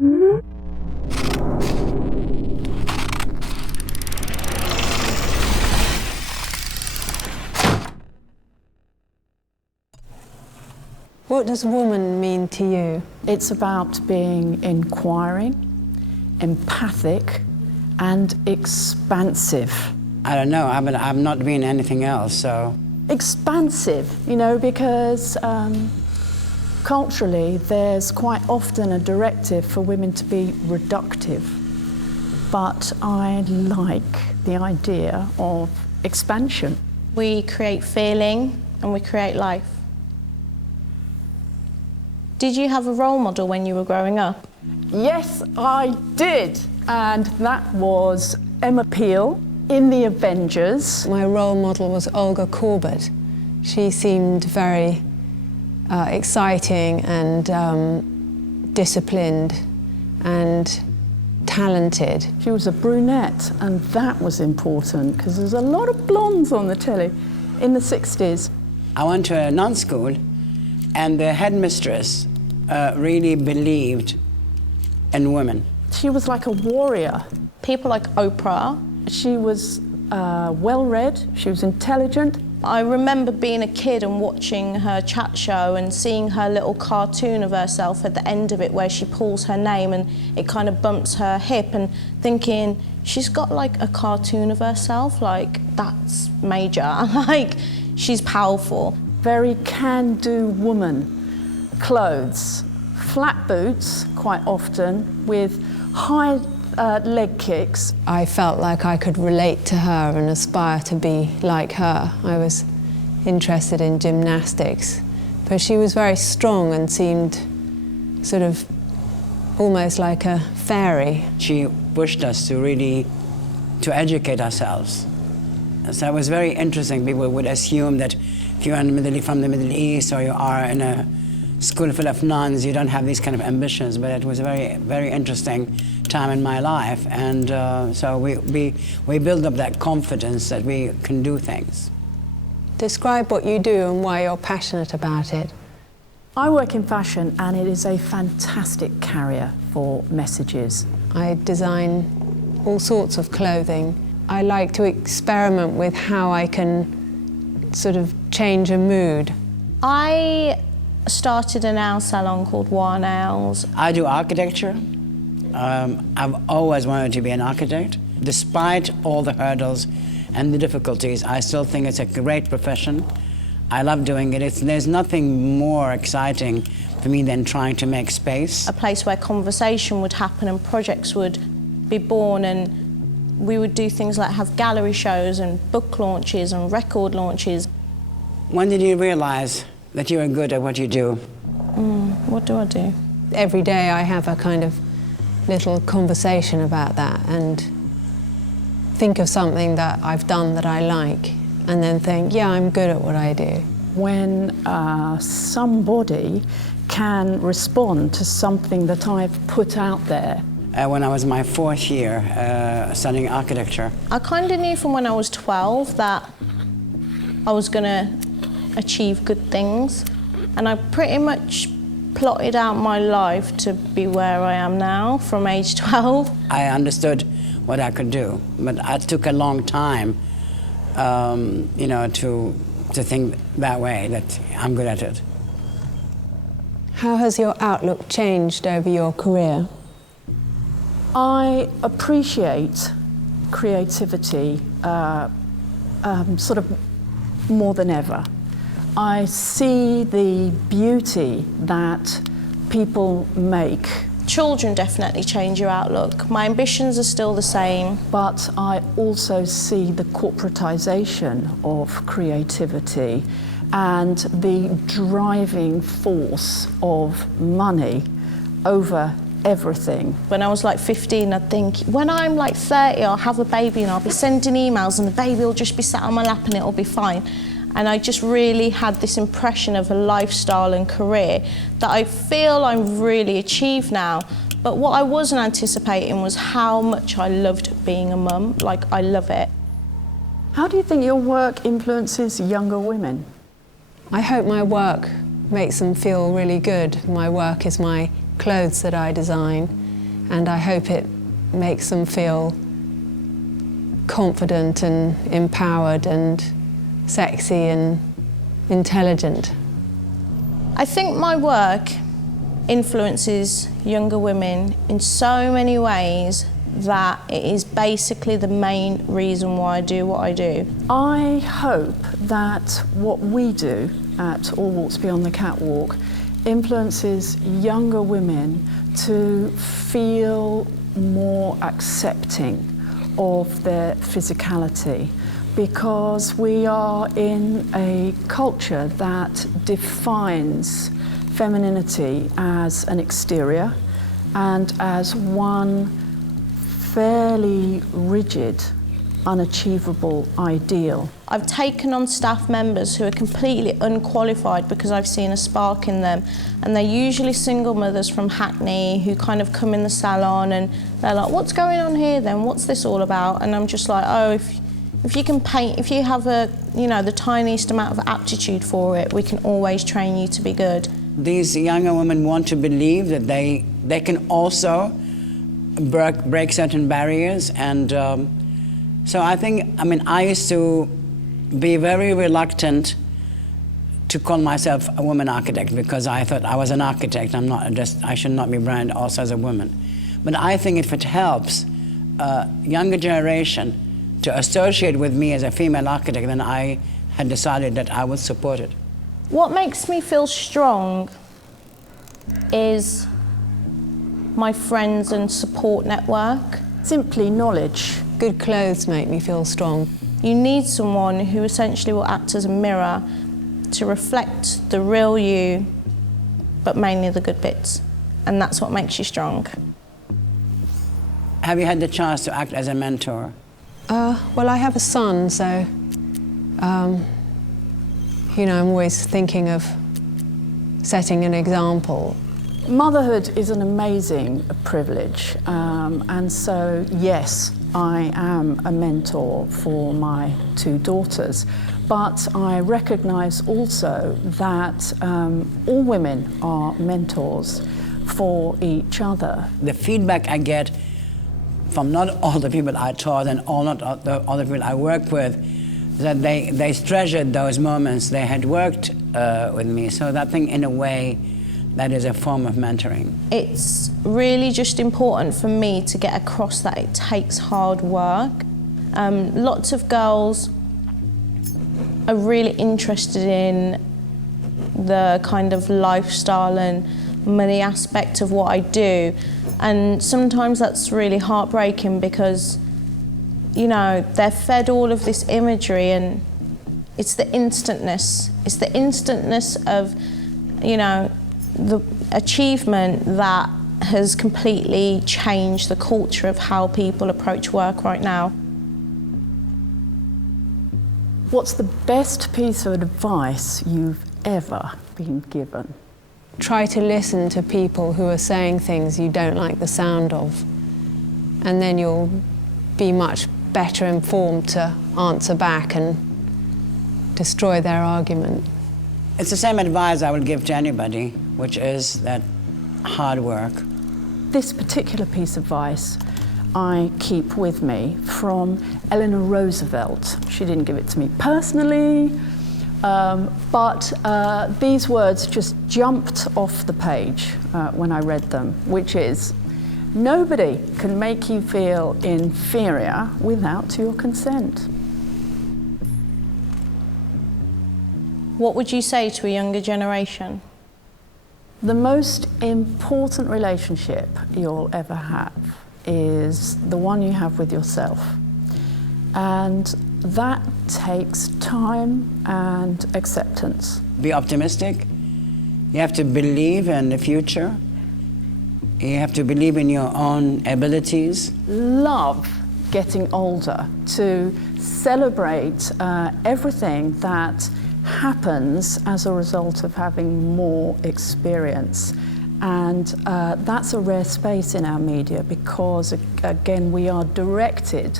What does woman mean to you? It's about being inquiring, empathic, and expansive. I don't know, I've not been anything else, so... Expansive, you know, because culturally there's quite often a directive for women to be reductive. But I like the idea of expansion. We create feeling and we create life. Did you have a role model when you were growing up? Yes, I did. And that was Emma Peel in The Avengers. My role model was Olga Korbut. She seemed very exciting and disciplined and talented. She was a brunette, and that was important because there's a lot of blondes on the telly in the 60s. I went to a non-school, and the headmistress really believed in women. She was like a warrior. People like Oprah. She was well-read, she was intelligent. I remember being a kid and watching her chat show and seeing her little cartoon of herself at the end of it where she pulls her name and it kind of bumps her hip, and thinking, she's got like a cartoon of herself, like that's major, like she's powerful. Very can-do woman. Clothes, flat boots quite often with high leg kicks. I felt like I could relate to her and aspire to be like her. I was interested in gymnastics, but she was very strong and seemed sort of almost like a fairy. She pushed us to really to educate ourselves. So it was very interesting. People would assume that if you're from the Middle East or you are in a school full of nuns, you don't have these kind of ambitions, but it was a very, very interesting time in my life, and so we build up that confidence that we can do things. Describe what you do and why you're passionate about it. I work in fashion, and it is a fantastic carrier for messages. I design all sorts of clothing. I like to experiment with how I can sort of change a mood. I started a nail salon called War Nails. I do architecture. I've always wanted to be an architect. Despite all the hurdles and the difficulties, I still think it's a great profession. I love doing it. There's nothing more exciting for me than trying to make space. A place where conversation would happen and projects would be born, and we would do things like have gallery shows and book launches and record launches. When did you realize that you are good at what you do? What do I do? Every day I have a kind of little conversation about that and think of something that I've done that I like, and then think, yeah, I'm good at what I do. When somebody can respond to something that I've put out there. When I was in my 4th year studying architecture. I kind of knew from when I was 12 that I was going to achieve good things, and I pretty much plotted out my life to be where I am now from age 12. I understood what I could do, but it took a long time, you know, to think that way, that I'm good at it. How has your outlook changed over your career? I appreciate creativity sort of more than ever. I see the beauty that people make. Children definitely change your outlook. My ambitions are still the same. But I also see the corporatization of creativity and the driving force of money over everything. When I was like 15, I'd think, when I'm like 30, I'll have a baby and I'll be sending emails and the baby will just be sat on my lap and it'll be fine. And I just really had this impression of a lifestyle and career that I feel I've really achieved now. But what I wasn't anticipating was how much I loved being a mum. Like, I love it. How do you think your work influences younger women? I hope my work makes them feel really good. My work is my clothes that I design, and I hope it makes them feel confident and empowered and sexy and intelligent. I think my work influences younger women in so many ways that it is basically the main reason why I do what I do. I hope that what we do at All Walks Beyond the Catwalk influences younger women to feel more accepting of their physicality, because we are in a culture that defines femininity as an exterior and as one fairly rigid, unachievable ideal. I've taken on staff members who are completely unqualified because I've seen a spark in them, and they're usually single mothers from Hackney who kind of come in the salon and they're like, what's going on here then? What's this all about? And I'm just like, oh, if you can paint, if you have the tiniest amount of aptitude for it, we can always train you to be good. These younger women want to believe that they can also break certain barriers, and so I used to be very reluctant to call myself a woman architect because I thought I was an architect. I should not be branded also as a woman. But I think if it helps a younger generation to associate with me as a female architect, then I had decided that I would support it. What makes me feel strong is my friends and support network. Simply knowledge. Good clothes make me feel strong. You need someone who essentially will act as a mirror to reflect the real you, but mainly the good bits. And that's what makes you strong. Have you had the chance to act as a mentor? Well, I have a son, so I'm always thinking of setting an example. Motherhood is an amazing privilege, and so yes, I am a mentor for my two daughters, but I recognise also that all women are mentors for each other. The feedback I get from not all the people I taught and all the people I worked with, that they treasured those moments they had worked with me. So that thing, in a way, that is a form of mentoring. It's really just important for me to get across that it takes hard work. Lots of girls are really interested in the kind of lifestyle and money aspect of what I do, and sometimes that's really heartbreaking because they're fed all of this imagery, and it's the instantness of the achievement that has completely changed the culture of how people approach work right now. What's the best piece of advice you've ever been given? Try to listen to people who are saying things you don't like the sound of, and then you'll be much better informed to answer back and destroy their argument. It's the same advice I would give to anybody, which is that hard work. This particular piece of advice I keep with me from Eleanor Roosevelt. She didn't give it to me personally, but these words just jumped off the page when I read them, which is, nobody can make you feel inferior without your consent. What would you say to a younger generation? The most important relationship you'll ever have is the one you have with yourself. And that takes time and acceptance. Be optimistic. You have to believe in the future. You have to believe in your own abilities. Love getting older, to celebrate everything that happens as a result of having more experience. And that's a rare space in our media because, again, we are directed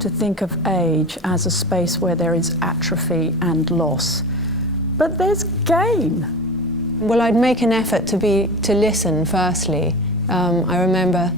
to think of age as a space where there is atrophy and loss. But there's gain. Well, I'd make an effort to listen firstly. I remember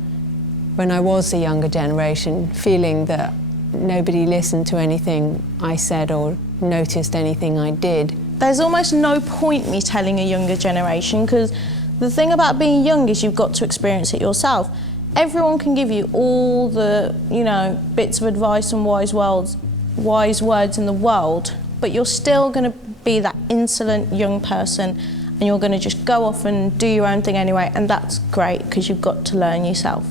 when I was the younger generation, feeling that nobody listened to anything I said or noticed anything I did. There's almost no point me telling a younger generation, because the thing about being young is you've got to experience it yourself. Everyone can give you all the, you know, bits of advice and wise words in the world, but you're still going to be that insolent young person, and you're going to just go off and do your own thing anyway, and that's great because you've got to learn yourself.